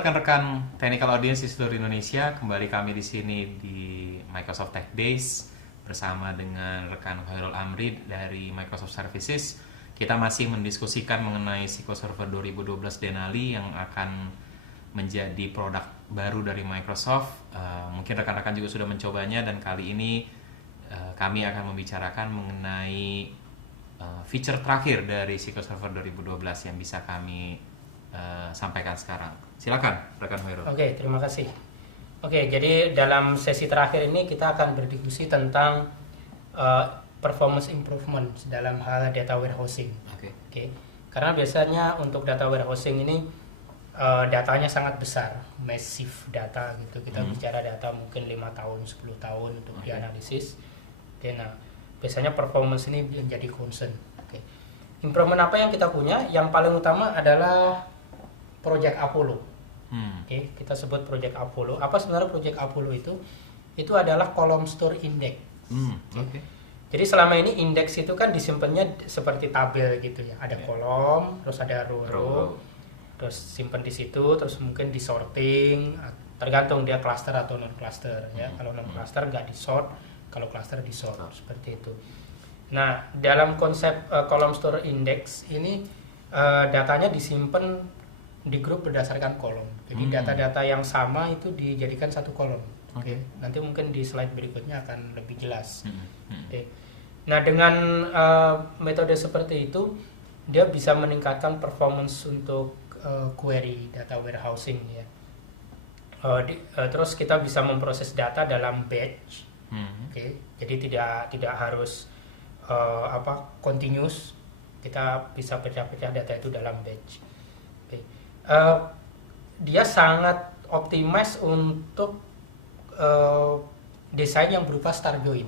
rekan-rekan technical audience di seluruh Indonesia, kembali kami di sini di Microsoft Tech Days bersama dengan rekan Khairul Amri dari Microsoft Services. Kita masih mendiskusikan mengenai SQL Server 2012 Denali yang akan menjadi produk baru dari Microsoft. Mungkin rekan-rekan juga sudah mencobanya, dan kali ini kami akan membicarakan mengenai feature terakhir dari SQL Server 2012 yang bisa kami sampaikan sekarang. Silakan rekan Khairul. Oke, terima kasih. Oke, jadi dalam sesi terakhir ini kita akan berdiskusi tentang performance improvement dalam hal data warehousing. Oke. Karena biasanya untuk data warehousing ini datanya sangat besar, massive data gitu. Kita bicara data mungkin 5 tahun, 10 tahun untuk dianalisis. Nah, biasanya performance ini menjadi concern. Oke. Improvement apa yang kita punya? Yang paling utama adalah Project Apollo. Oke, kita sebut Project Apollo. Apa sebenarnya Project Apollo itu? Itu adalah column store index. Oke. Jadi selama ini indeks itu kan disimpannya seperti tabel gitu ya. Ada kolom, terus ada row, terus simpan di situ, terus mungkin di sorting, tergantung dia cluster atau non cluster ya. Kalau non cluster nggak di sort, kalau cluster di sort seperti itu. Nah, dalam konsep column store index ini datanya disimpan di grup berdasarkan kolom. Jadi data-data yang sama itu dijadikan satu kolom. Oke. Nanti mungkin di slide berikutnya akan lebih jelas. Oke. Nah, dengan metode seperti itu dia bisa meningkatkan performance untuk query data warehousing ya. Terus kita bisa memproses data dalam batch. Oke. Jadi tidak harus continuous. Kita bisa pecah-pecah data itu dalam batch. Dia sangat optimize untuk desain yang berupa star join.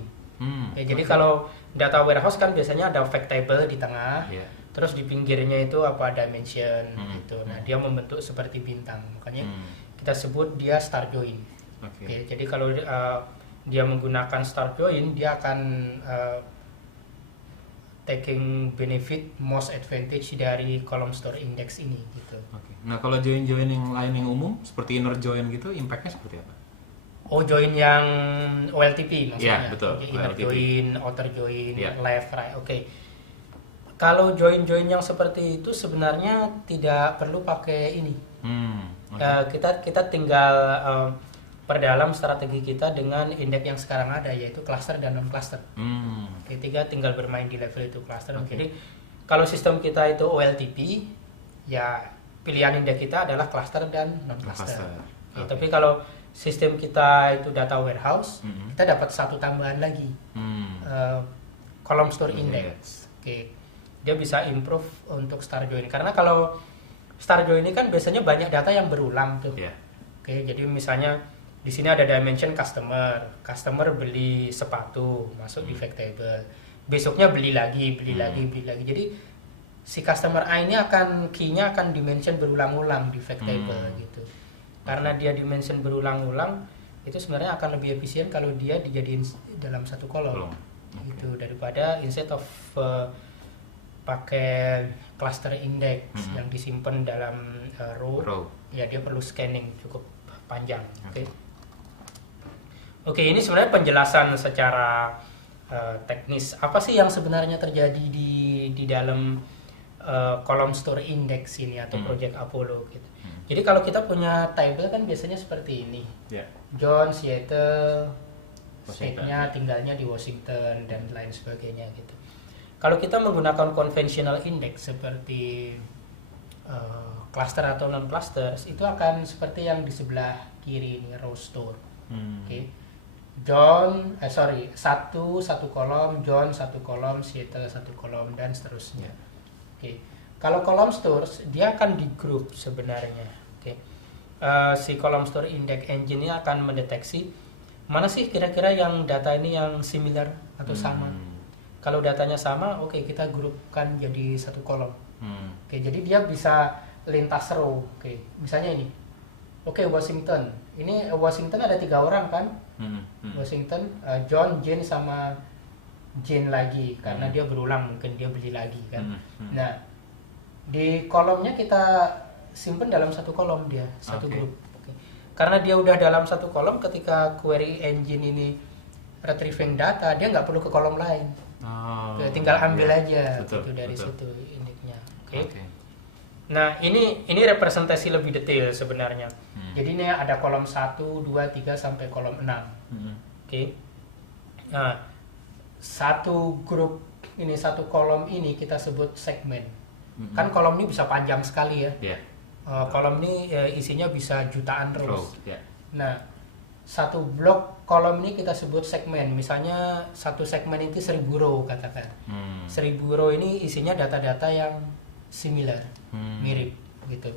Jadi kalau data warehouse kan biasanya ada fact table di tengah, terus di pinggirnya itu apa dimension gitu. Nah, dia membentuk seperti bintang, makanya kita sebut dia star join. Oke, jadi kalau dia menggunakan star join, dia akan taking benefit most advantage dari column store index ini gitu. Nah, kalau join yang lain yang umum seperti inner join gitu, impactnya seperti apa? Oh, join yang OLTP maksudnya. Iya, betul. Inner OLTP. join, outer join, Yeah. left, right. Oke. Kalau join yang seperti itu sebenarnya tidak perlu pakai ini. Kita tinggal perdalam strategi kita dengan indeks yang sekarang ada, yaitu cluster dan non cluster. Ketiga tinggal bermain di level itu cluster. Jadi kalau sistem kita itu OLTP, ya pilihan indeks kita adalah cluster dan non cluster. Tapi kalau sistem kita itu data warehouse, kita dapat satu tambahan lagi, column store index. Dia bisa improve untuk star join, karena kalau star join ini kan biasanya banyak data yang berulang tuh. Jadi misalnya di sini ada dimension customer beli sepatu, masuk di fact table. Besoknya beli lagi. Jadi si customer A ini key-nya akan dimension berulang-ulang di fact table gitu. Karena dia dimension berulang-ulang, itu sebenarnya akan lebih efisien kalau dia dijadiin dalam satu kolom. Gitu, daripada instead of pakai cluster index yang disimpan dalam row, ya dia perlu scanning cukup panjang. Oke, ini sebenarnya penjelasan secara teknis apa sih yang sebenarnya terjadi di dalam column store index ini atau Project Apollo gitu. Jadi kalau kita punya table kan biasanya seperti ini. John, Seattle, state-nya tinggalnya di Washington dan lain sebagainya gitu. Kalau kita menggunakan conventional index seperti cluster atau non cluster, itu akan seperti yang di sebelah kiri ini, row store. John, satu kolom, John satu kolom, Seattle satu kolom, dan seterusnya. Kalau column stores dia akan di group sebenarnya. Si column store index engine ini akan mendeteksi mana sih kira-kira yang data ini yang similar atau sama. Kalau datanya sama, kita grupkan jadi satu kolom. Jadi dia bisa lintas row. Misalnya ini. Washington. Ini Washington ada 3 orang kan? Washington, John, Jane sama Jane lagi karena dia berulang, mungkin dia beli lagi kan. Nah, di kolomnya kita simpen dalam satu kolom dia, satu grup. Karena dia udah dalam satu kolom, ketika query engine ini retrieving data, dia nggak perlu ke kolom lain. Tinggal ambil aja gitu dari situ initnya. Nah, ini representasi lebih detail sebenarnya. Jadi ini ada kolom 1, 2, 3 sampai kolom 6. Nah, satu grup ini, satu kolom ini kita sebut segmen. Kan kolom ini bisa panjang sekali ya. Kolom ini isinya bisa jutaan rows. Nah, satu blok kolom ini kita sebut segmen. Misalnya satu segmen itu 1000 row katakan. 1000 row ini isinya data-data yang similar, mirip gitu.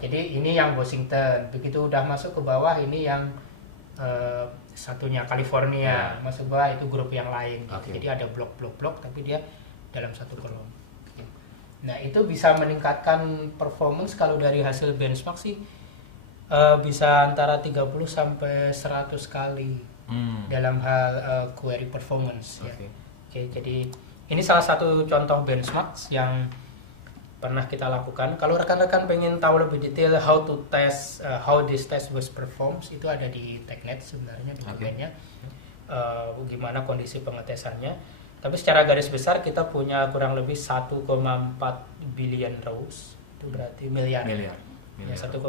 Jadi ini yang Washington. Begitu udah masuk ke bawah, ini yang satunya California. Masuk bawah itu grup yang lain. Gitu. Jadi ada blok-blok tapi dia dalam satu kolom. Nah, itu bisa meningkatkan performance kalau dari hasil benchmark sih bisa antara 30 sampai 100 kali dalam hal query performance ya. Jadi ini salah satu contoh benchmark yang pernah kita lakukan. Kalau rekan-rekan pengen tahu lebih detail how to test how this test was performs, itu ada di TechNet sebenarnya dokumennya. Gimana kondisi pengetesannya. Tapi secara garis besar kita punya kurang lebih 1,4 billion rows. Itu berarti miliar. Ya, 1,4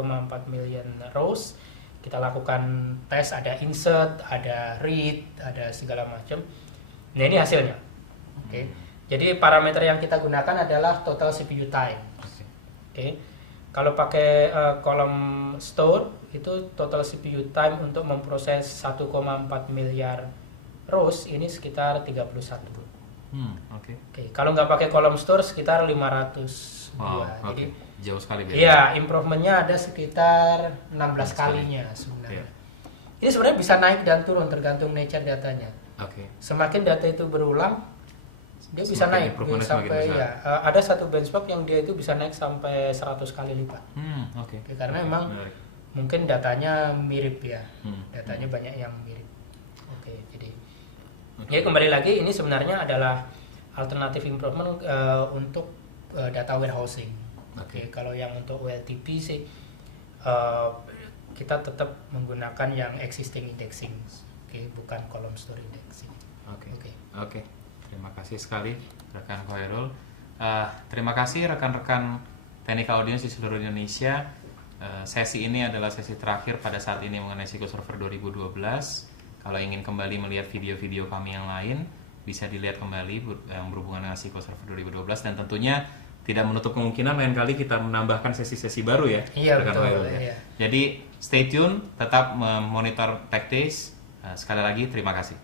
million rows. Kita lakukan tes, ada insert, ada read, ada segala macam. Nah, ini hasilnya. Jadi parameter yang kita gunakan adalah total CPU time. Kalau pakai kolom store, itu total CPU time untuk memproses 1,4 miliar rows ini sekitar 31. Kalau nggak pakai kolom store sekitar 502. Jadi jauh sekali beda. Iya, improvementnya ada sekitar 16 kalinya sebenarnya. Ini sebenarnya bisa naik dan turun tergantung nature datanya. Semakin data itu berulang, dia bisa naik sampai ada satu benchmark yang dia itu bisa naik sampai 100 kali lipat. Karena memang mungkin datanya mirip ya. Datanya banyak yang mirip. Jadi kembali lagi, ini sebenarnya adalah alternatif improvement untuk data warehousing. Kalau yang untuk OLTP sih kita tetap menggunakan yang existing indexing, bukan column store indexing. Terima kasih sekali rekan Khairul. Terima kasih rekan-rekan Technical Audience di seluruh Indonesia. Sesi ini adalah sesi terakhir pada saat ini mengenai SQL Server 2012. Kalau ingin kembali melihat video-video kami yang lain, bisa dilihat kembali yang berhubungan dengan SQL Server 2012, dan tentunya tidak menutup kemungkinan lain kali kita menambahkan sesi-sesi baru ya. Iya, betul. Ya. Jadi stay tune, tetap memonitor Tech Days. Sekali lagi terima kasih.